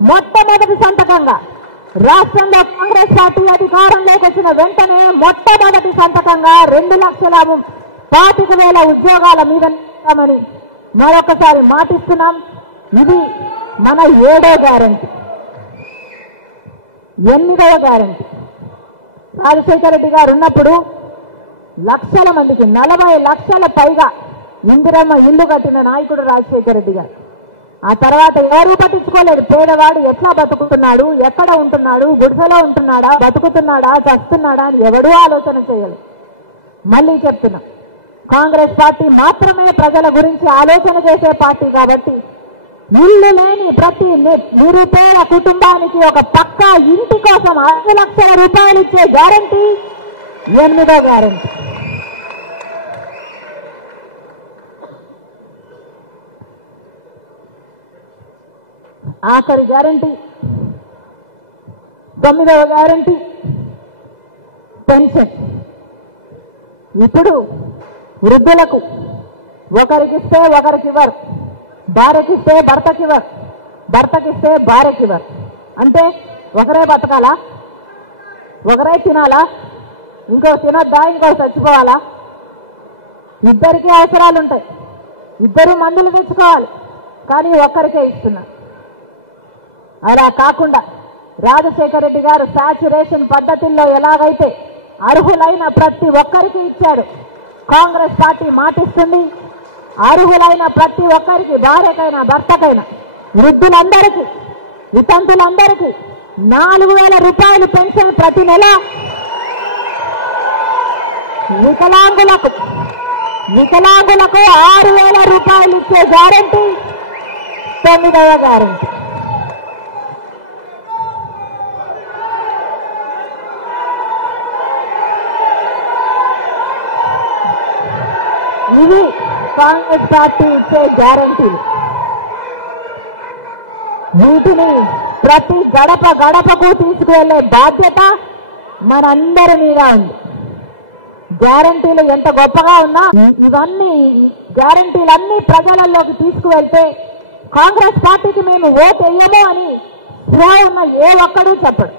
మొట్టమొదటి సంతకంగా రాష్ట్రంలో కాంగ్రెస్ పార్టీ అధికారంలోకి వచ్చిన వెంటనే మొట్టమొదటి సంతకంగా 2,25,000 ఉద్యోగాల మీద ఇస్తామని మరొకసారి మాటిస్తున్నాం. ఇది మన 7వ గ్యారెంటీ. 8వ గ్యారెంటీ రాజశేఖర రెడ్డి గారు ఉన్నప్పుడు లక్షల మందికి 40 లక్షల పైగా ఇందిరమ్మ ఇల్లు కట్టిన నాయకుడు రాజశేఖర రెడ్డి గారు. ఆ తర్వాత ఎవరూ పట్టించుకోలేదు. పేదవాడు ఎట్లా బతుకుతున్నాడు, ఎక్కడ ఉంటున్నాడు, గుడిసెలో ఉంటున్నాడా, బతుకుతున్నాడా, చస్తున్నాడా అని ఎవడూ ఆలోచన చేయలేదు. మళ్ళీ చెప్తున్నా, కాంగ్రెస్ పార్టీ మాత్రమే ప్రజల గురించి ఆలోచన చేసే పార్టీ కాబట్టి ఇల్లు లేని ప్రతి నిరుపేద కుటుంబానికి ఒక పక్కా ఇంటి కోసం 5 లక్షల రూపాయలు ఇచ్చే గ్యారంటీ 8వ గ్యారంటీ. ఆఖరి గ్యారంటీ 9వ గ్యారంటీ పెన్షన్. ఇప్పుడు వృద్ధులకు ఒకరికిస్తే ఒకరికివ్వరు, భార్యకిస్తే భర్తకివ్వరు, భర్తకిస్తే భార్యకివ్వరు. అంటే ఒకరే బతకాలా, ఒకరే తినాలా, ఇంకో తినొద్దా, ఇంకో చచ్చిపోవాలా? ఇద్దరికీ అవసరాలు ఉంటాయి, ఇద్దరు మందులు తెచ్చుకోవాలి, కానీ ఒక్కరికే ఇస్తున్నారు. అలా కాకుండా రాజశేఖర రెడ్డి గారు సాచురేషన్ పద్ధతుల్లో ఎలాగైతే అర్హులైన ప్రతి ఒక్కరికి ఇచ్చాడు, కాంగ్రెస్ పార్టీ మాటిస్తుంది. అర్హులైన ప్రతి ఒక్కరికి, భార్యకైనా భర్తకైనా, వృద్ధులందరికీ, వితంతులందరికీ 4,000 రూపాయలు పెన్షన్ ప్రతి నెల. వికలాంగులకు 6,000 రూపాయలు ఇచ్చే గ్యారంటీ 9వ గ్యారంటీ. ఇవి కాంగ్రెస్ పార్టీ ఇచ్చే గ్యారంటీలు. వీటిని ప్రతి గడపకు తీసుకువెళ్లే బాధ్యత మనందరి మీద ఉంది. గ్యారంటీలు ఎంత గొప్పగా ఉన్నా ఇవన్నీ గ్యారంటీలన్నీ ప్రజలలోకి తీసుకువెళ్తే కాంగ్రెస్ పార్టీకి మేము ఓటు వేయము అని స్పృహ ఉన్న ఏ ఒక్కడూ చెప్పడు.